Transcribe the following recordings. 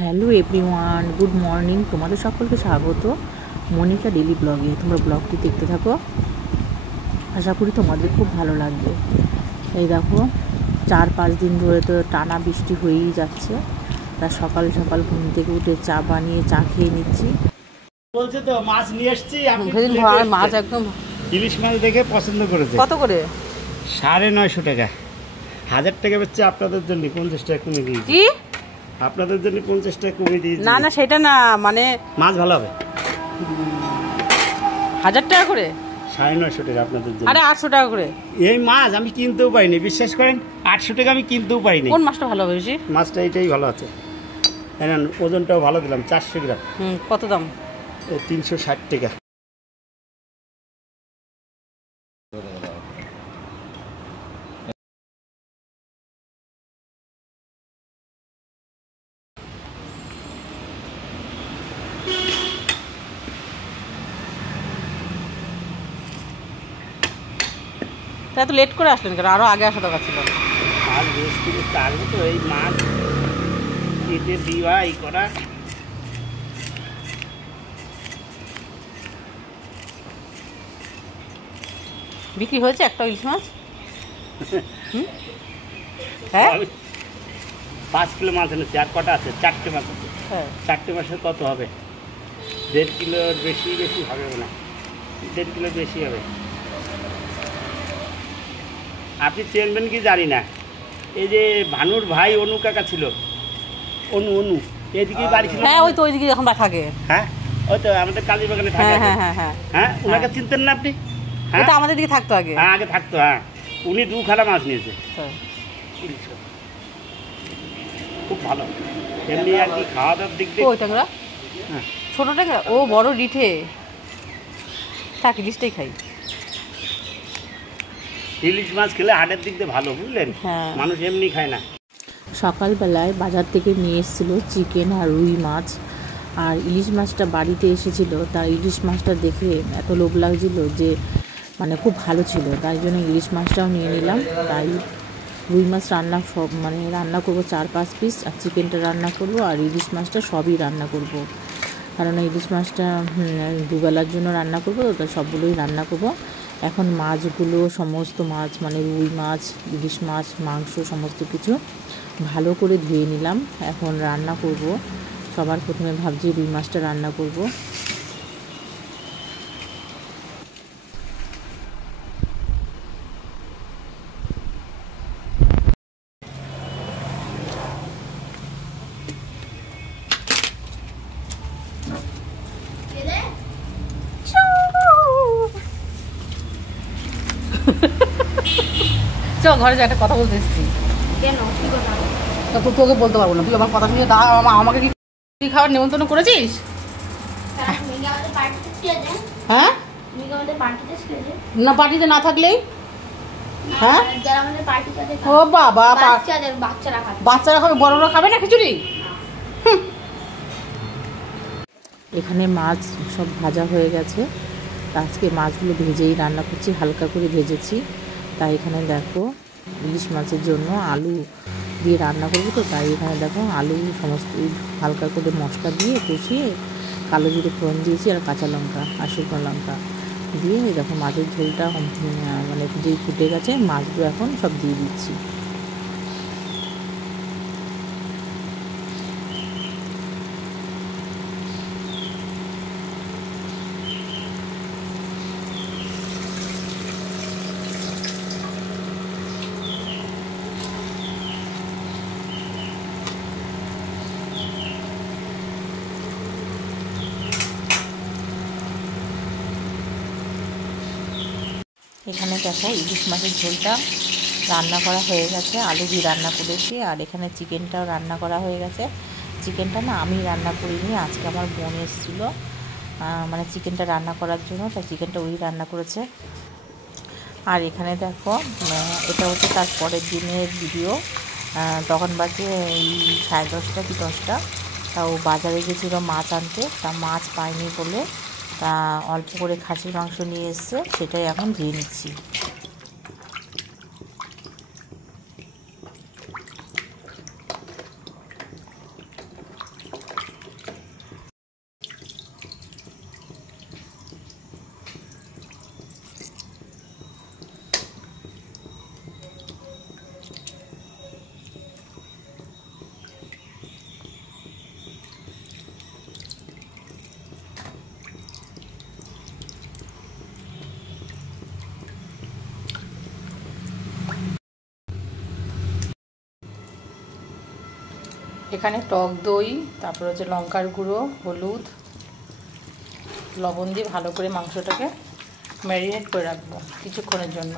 Hello everyone, good morning. তোমাদের সকলকে স্বাগত মনিকা ডেলি ব্লগে। তোমরা ব্লগটি দেখতে থাকো, আশা করি তোমাদের খুব ভালো লাগবে। এই দেখো 4-5 দিন ধরে তো টানা বৃষ্টি হয়েই যাচ্ছে। তা সকাল সকাল ঘুম থেকে উঠে চা বানিয়ে চা খেয়ে নিচ্ছি। বলছে তো মাছ নিয়ে এসেছি, মাছ একদম ইলিশ মাছ দেখে পছন্দ করেছে। কত করে? 950 টাকা। 1000 টাকা বেচছে আপনাদের জন্য, 50 টাকা কমে দিয়েছি। কি আপনাদের জন্য 50 টাকা কমে দিয়েছি। না না, সেটা না, মানে মাছ ভালো হবে। 1000 টাকা করে? 950 টাকা আপনাদের জন্য। আরে 800 টাকা করে। এই মাছ আমি কিনতেও পাইনি, বিশ্বাস করেন। 800 টাকা আমি কিনতেও পাইনি। কোন মাছটা ভালো হবে বেশি? মাছটা এটাই ভালো আছে। হ্যাঁ, ওজনটাও ভালো দিলাম, 400 গ্রাম। কত দাম? 360 টাকা। তা এত লেট করে আসলেন কেন? আরো আগে আসা দরকার ছিল। মাছ বেশ কিছু থাকবে তো, এই মাছ কেটে দিবা এই করা। বিক্রি হয়েছে একটা ইলিশ মাছ? হ্যাঁ, 5 কিলো মাছ এনেছি। আর কটা আছে? 4টে মাছ আছে। হ্যাঁ, 4টে মাছের কত হবে? 1.5 কিলোর বেশি হবে না, 1.5 কিলোর বেশি হবে। আপনি চেনবেন কি জানি না, এই যে ভানুর ভাই অনু কাকা ছিল, অনু এদিকে বাড়ি ছিল। হ্যাঁ, ওই তো ওইদিকে এখন থাকে। হ্যাঁ, ওই তো আমাদের কাজী বাগানে থাকে। হ্যাঁ হ্যাঁ হ্যাঁ হ্যাঁ হ্যাঁ, ওনাকে চিনতেন না আপনি? হ্যাঁ, এটা আমাদের দিকে থাকতো আগে। হ্যাঁ, আগে থাকতো। হ্যাঁ, উনি 2 খালা মাছ নিয়েছে। ইলিশ মাছ খুব ভালো, এমনি আর কি খাওয়া দাওয়ার দিক দিয়ে। ওই ট্যাংরা, হ্যাঁ, ছোট ট্যাংরা, ও বড় ডিঠে থাক, ইলিশটাই খাই। ইলিশ মাছ খেলে হাটের দিক দিয়ে ভালো, বুঝলেন? হ্যাঁ, মানুষ এমনি খায় না। সকালবেলায় বাজার থেকে নিয়ে এসেছিলো চিকেন আর রুই মাছ, আর ইলিশ মাছটা বাড়িতে এসেছিল। তার ইলিশ মাছটা দেখে এত লোভ লাগছিল যে মানে খুব ভালো ছিল, তাই জন্য ইলিশ মাছটাও নিয়ে নিলাম। তাই রুই মাছ রান্না করবো 4-5 পিস, আর চিকেনটা রান্না করবো, আর ইলিশ মাছটা সবই রান্না করব। কারণ ইলিশ মাছটা দুবেলার জন্য রান্না করবো, তো তাই সবগুলোই রান্না করব। এখন মাছগুলো, সমস্ত মাছ মানে রুই মাছ, ইলিশ মাছ, মাংস সমস্ত কিছু ভালো করে ধুয়ে নিলাম। এখন রান্না করব। সবার প্রথমে ভাবছি রুই মাছটা রান্না করব। চল ঘরে যা, একটা কথা বলতে এসেছি। কেন, কি কথা? তোকে বলতে পারবো না, তুই আমার কথা শুনে আমাকে কি খাবার নিমন্ত্রণ করেছিস? হ্যাঁ, না পার্টিতে না থাকলেই। হ্যাঁ, ও বাবা, বাচ্চারা খাবে, বড়রা খাবে না খিচুড়ি? এখানে মাছ সব ভাজা হয়ে গেছে। আজকে মাছগুলো ভেজেই রান্না করছি, হালকা করে ভেজেছি। তাই এখানে দেখো ইলিশ মাছের জন্য আলু দিয়ে রান্না করবো, তো তাই এখানে দেখো আলু সমস্ত হালকা করে মশলা দিয়ে কষিয়ে কালো জিরে ফোড়ন দিয়েছি, আর কাঁচা লঙ্কা আর শুকনো লঙ্কা দিয়ে দেখো মাছের ঝোলটা মানে যেই ফুটে গেছে, মাছগুলো এখন সব দিয়ে দিচ্ছি। এখানে দেখো ইলিশ মাছের ঝোলটা রান্না করা হয়ে গেছে, আলু দিয়ে রান্না করেছি, আর এখানে চিকেনটাও রান্না করা হয়ে গেছে। চিকেনটা না আমি রান্না করিনি, আজকে আমার বোন এসেছিলো মানে চিকেনটা রান্না করার জন্য, তাই চিকেনটা ওই রান্না করেছে। আর এখানে দেখো এটা হচ্ছে তার পরের দিনের ভিডিও। তখন বাজে এই 10:30 কি 10টা। তাও বাজারে গেছিলো মাছ আনতে, তা মাছ পাইনি বলে তা অল্প করে খাসির মাংস নিয়ে এসছে, সেটাই এখন ধুয়ে নিচ্ছি। এখানে টক দই, তারপর হচ্ছে লঙ্কার গুঁড়ো, হলুদ, লবণ দিয়ে ভালো করে মাংসটাকে ম্যারিনেট করে রাখবো কিছুক্ষণের জন্য।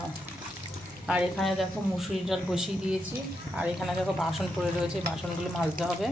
আর এখানে দেখো মুসুরি ডাল বসিয়ে দিয়েছি। আর এখানে দেখো বাসন পড়ে রয়েছে, বাসনগুলো মাজতে হবে।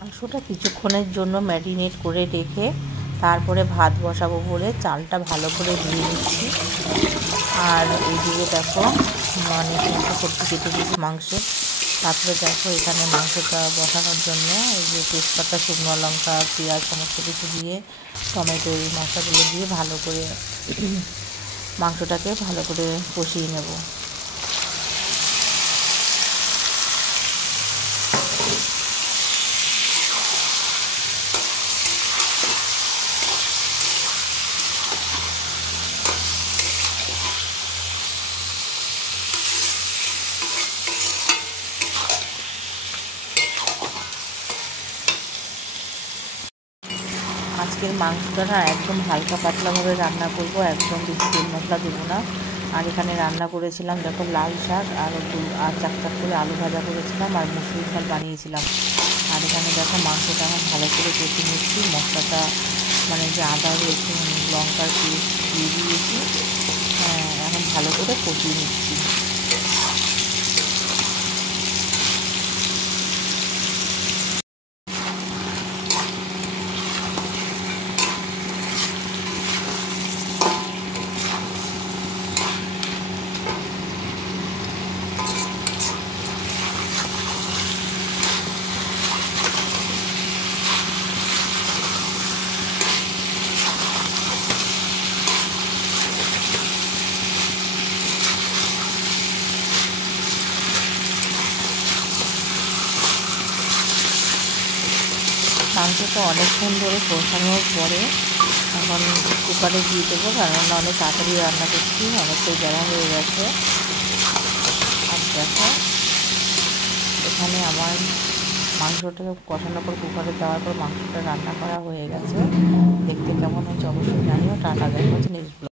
মাংসটা কিছুক্ষণের জন্য ম্যারিনেট করে রেখে তারপরে ভাত বসাবো বলে চালটা ভালো করে ধুয়ে নিচ্ছি। আর এইদিকে দেখো অনেক মতো সবজি কেটে দিয়েছি মাংসের। তারপরে দেখো এখানে মাংসটা বসানোর জন্য এই যে তেজপাতা, শুকনো লঙ্কা, পেঁয়াজ সমস্ত কিছু দিয়ে টমেটো এই মশলাগুলো দিয়ে ভালো করে মাংসটাকে ভালো করে কষিয়ে নেব। আজকের মাংসটা না একদম হালকা পাতলাভাবে রান্না করব, একদম বেশি তেল মশলা দেবো না। আর এখানে রান্না করেছিলাম দেখো লাল শাক আর চাক করে আলু ভাজা করেছিলাম আর মুসুরি ডাল বানিয়েছিলাম। আর এখানে দেখো মাংসটা এখন ভালো করে কষিয়ে নিচ্ছি। মশলাটা মানে যে আদা রসুন লঙ্কার পেস্ট দিয়ে দিয়েছি, এখন ভালো করে কষিয়ে নিচ্ছি। মাংসটা অনেকক্ষণ ধরে কষানোর পরে এখন কুকারে দিয়ে দেবো, কারণ অনেক তাড়াতাড়ি রান্না করছি, অনেকটাই বেলা হয়ে গেছে। আর দেখো এখানে আমার মাংসটা কষানোর পর কুকারে দেওয়ার পর মাংসটা রান্না করা হয়ে গেছে। দেখতে কেমন হচ্ছে অবশ্যই জানিও। টাটা, দেখা হচ্ছে নেক্সট ব্লগে।